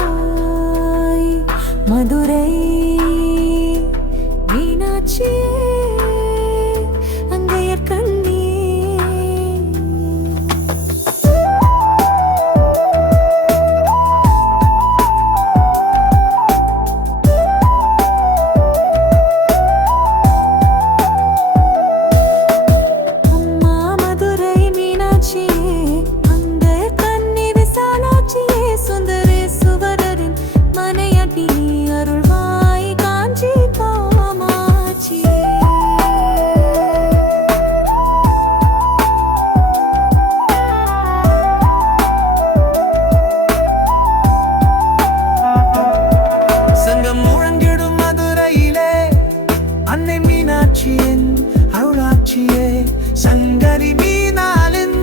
அருள்வாய் மதுரை மீனாட்சியே அங்கையர் கண்ணே அம்மா மதுரை மீனாட்சியே அங்கையர் கண்ணே விசாலாட்சியே சுந்தரேசுவரரின் மனையடி அருள்வாய் காஞ்சி காமாட்சியே சங்கம் முழங்கிடும் மதுரையிலே அன்னை மீனாட்சியின் அருளாட்சியே சங்கரி மீனாளின்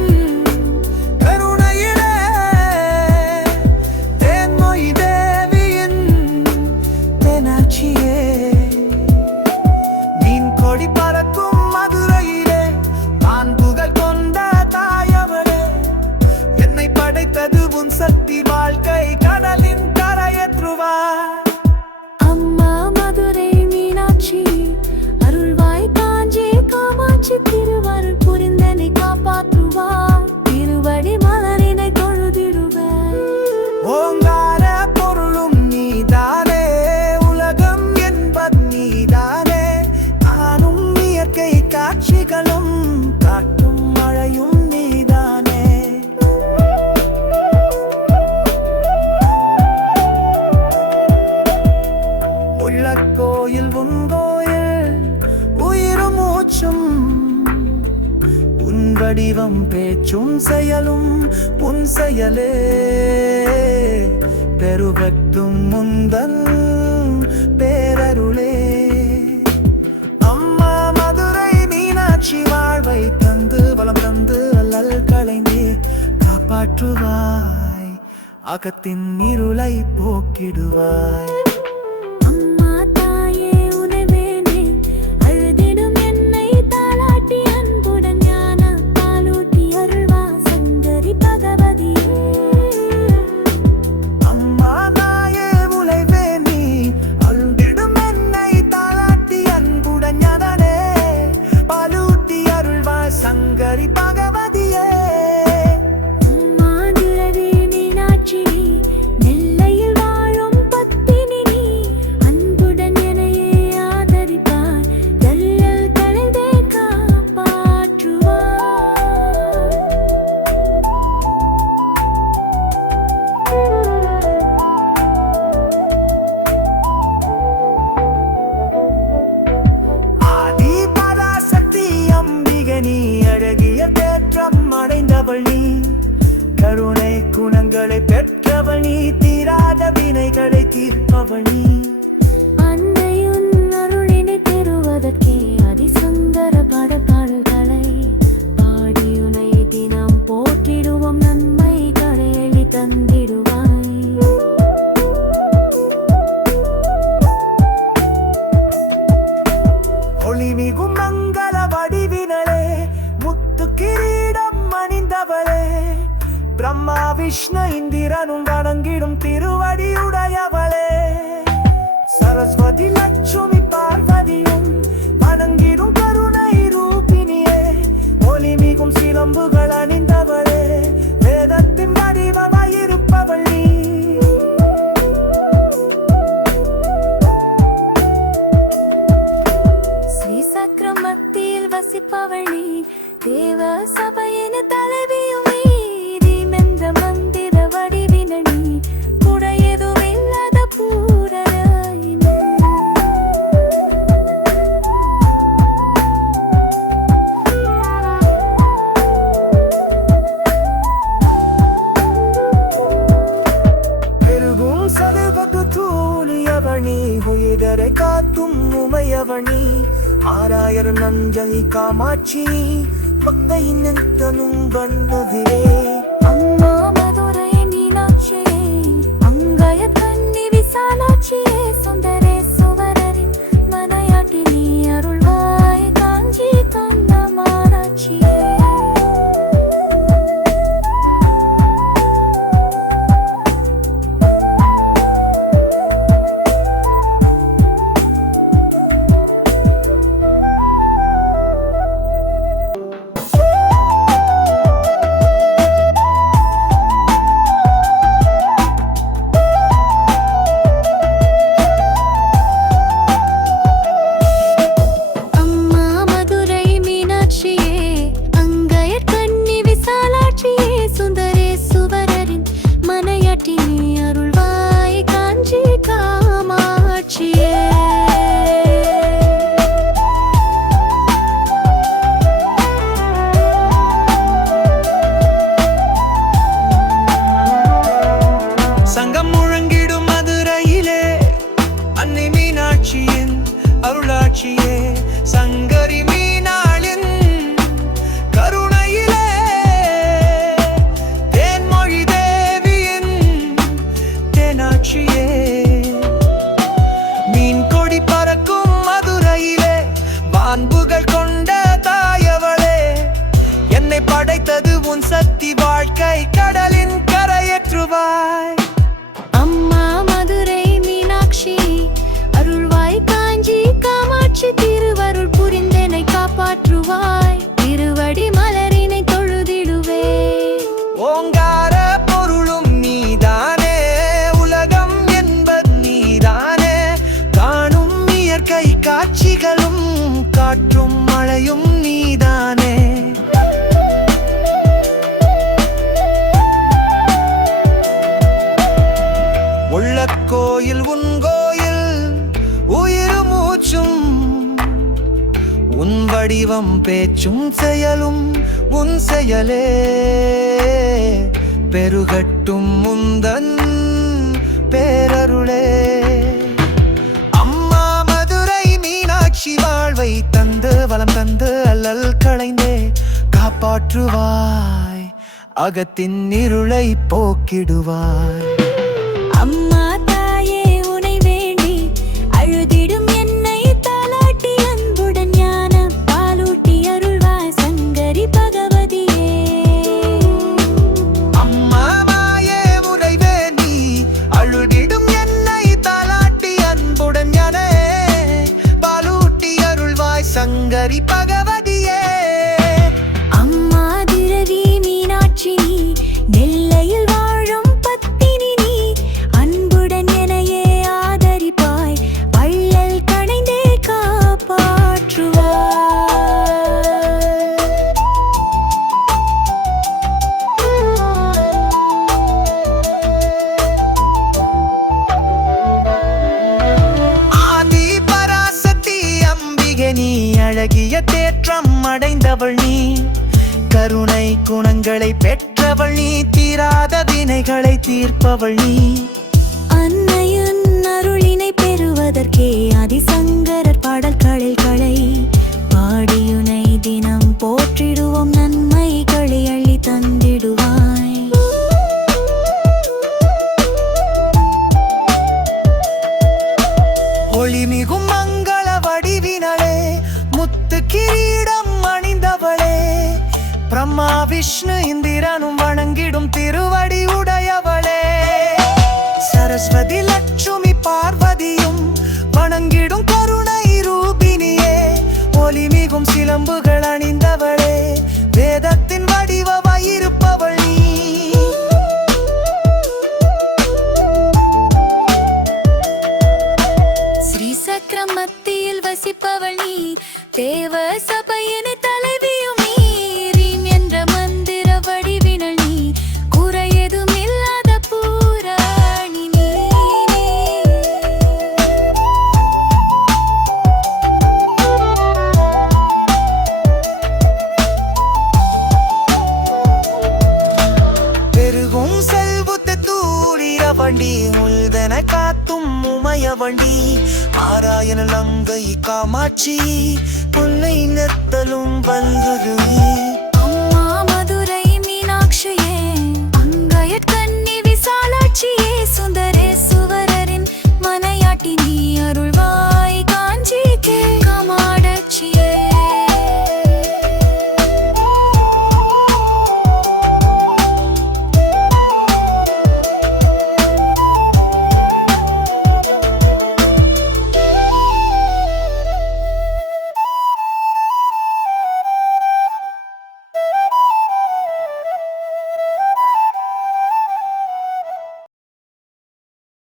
கருணையிலே தேன்மொழி தேவியின் தேனாட்சியே மீன் கொடி பறக்கும் மதுரையிலே மாண்புகள் கொண்ட தாயவளே என்னை படைத்தது உன் சக்தி வாழ்க்கை கடலின் கரையேற்றுவார் அம்மா மதுரை மீனாட்சி அருள்வாய் காஞ்சி காமாட்சி திருவருள் புரிந்தனை காப்பாற்றுவாய் திருவடி மலரினை தொழுதிடுவாய் ஓங்கார பொருளும் நீதானே உலகம் என்பது நீதானே ஆனும் இயற்கை காட்சிகளும் காட்டும் மழையும் நீதானே உள்ள கோயில் உன் கோயில் உயிரும் மூச்சும் உன் வடிவம் பேச்சும் செயலும் உன் செயலே பெருகட்டும் முந்தன் பேரருளே அம்மா மதுரை மீனாட்சி வாழ்வை தந்து வளம் தந்து அல்லல் களைந்தே காப்பாற்றுவாய் அகத்தின் இருளை போக்கிடுவாய் அம்மா தாயே உணவேனே அழுதிடும் என்னை தாலாட்டி அன்புடன் ஞான பாலூட்டி அருள்வா சங்கரி பகவதியே அம்மா நாயே உழைவே நீ அழுதிடும் என்னை தாளாட்டி அன்புடன் ஞானனே பாலூட்டி அருள்வாய் சங்கரி பகவதியே அம்மா துறவி மீனாட்சி நெல்லையில் வாழும் பத்தினி நீ அன்புடன் என்னையே ஆதரிப்பாய் தள்ளல் களைந்தே காப்பாற்றுவாய் ஆதி பராசக்தி அம்பிகை நீ அழகிய தேற்றம் அடைந்தவள் நீ கருணை குணங்களை பெற்றவள் நீ தீராத வினைகளை தீர்ப்பவள் நீ அன்னையுன் அருளினை பெறுவதற்கே அதிசங்கர பாடல்களை பாடியுனை தினம் போற்றிடுவோம் நன்மை கரையளி தந்திடுவாய் ஒளிமிகும் மங்கள வடிவினளே முத்து கிரீடம் அணிந்தவளே பிரம்மா விஷ்ணு இந்திரனும் வணங்கிடும் திருவடியுடையவளே சரஸ்வதி லட்சுமி பார்வதியும் வணங்கிடும் கருணை ரூபினியே ஒளிமிகும் சிலம்புகள் அணிந்தவளே வேதத்தின் வடிவமாயிருப்பவள் நீ ஸ்ரீ சக்கரமத்தியில் வசிப்பவள் நீ தேவ சபையின தலைவியும் நீதிமென்ற மந்திர வடிவினி குடையதுமில்லாத பூரண பெருகும் சதுபது தூளியவணி உயிரை காத்தும் உமையவணி ஆராயர் நஞ்சை காமாட்சி பத்தை நின்றனும் வந்ததிரே அம்மா மதுரை மீனாட்சியே அங்காய கன்னி விசாலாட்சியே சுந்தரேசுவரரின் மனையாட்டி நீ அருள்வாய் காஞ்சி கண்ணமாராட்சியே சங்கம் முழங்கிடும் மதுரையிலே அன்னை மீனாட்சியின் அருளாட்சியே சங்கரி மீனாளின் கருணையிலே தேன்மொழி தேவியின் தேனாட்சியே மீன் கொடி பறக்கும் மதுரையிலே வான்புகள் கொண்ட தாயவளே என்னை படைத்தது உன் சக்தி வாழ்க்கை கடலின் கரையேற்றுவாய் அம்மா மதுரை மீனாட்சி அருள்வாய் காஞ்சி காமாட்சி திருவருள் புரிந்தெனை காப்பாற்றுவாய் திருவடி மலரினை தொழுதிடுவே ஓங்கார பொருளும் நீதானே உலகம் என்பது நீதானே காணும் இயற்கை காட்சிகளும் காற்றும் மழையும் நீதானே கோயில் உன் கோயில் உயிர் மூச்சும் உன் வடிவம் பேச்சும் செயலும் உன் செயலே பெருகட்டும் முந்தன் பேரருளே அம்மா மதுரை மீனாட்சி வாழ்வை தந்து வளம் தந்து அல்லல் களைந்தே காப்பாற்றுவாய் அகத்தின் இருளை போக்கிடுவாய் அம்மா தாயே உனை வேண்டி அழுதிடும் என்னை தாலாட்டி அன்புடன் ஞான பாலூட்டி அருள்வாய் சங்கரி பகவதியே அம்மா மாயே உனை வேண்டி அழுதிடும் என்னை தாலாட்டி அன்புடன் ஞான பாலூட்டி அருள்வாய் சங்கரி பகவதியே அம்மா திரவி மீனாட்சி நெல்லையில் வாழும் பத்தினி நீ அன்புடன் எனையே ஆதரிப்பாய் வள்ளல் கணைந்தே காப்பாற்றுவாய் ஆதி பராசக்தி அம்பிகை நீ அழகிய தேற்றம் அடைந்தவள் நீ கருணை குணங்களை பெற்றவள் நீ தீராத வினைகளை தீர்ப்பவள் நீ அன்னையின் அருளினை பெறுவதற்கே ஆதிசங்கரர் பாடல்களில் களை பாடியுனை தினம் போற்றிடுவோம் நன்மைகளை அள்ளி தந்திடுவாய் ஒளிமிகும் மங்கள வடிவினளே முத்து கிரீடம் அணிந்தவளே பிரம்மா விஷ்ணு இந்திரனும் வணங்கிடும் திருவடி உடையவளே சரஸ்வதி லட்சுமி பார்வதியும் வணங்கிடும் கருணை ரூபினியே ஒளிமிகும் சிலம்புகள் அணிந்தவளே வேதத்தின் வடிவமாயிருப்பவள் நீ ஸ்ரீசக்கரம் மத்தியில் வசிப்பவள் நீ தேவ சபையின் தலைவியும் நீ ரீம் என்ற மந்திர வடிவினள் நீ குறையதும் இல்லாத பூராணி நீ பெருகும் செல்வத்தை தூரிர வண்டி முல்தன காத்தும் உமைய வண்டி ஆராய என லங்கை காமாட்சி முல்லை நெத்தலும் வல்குது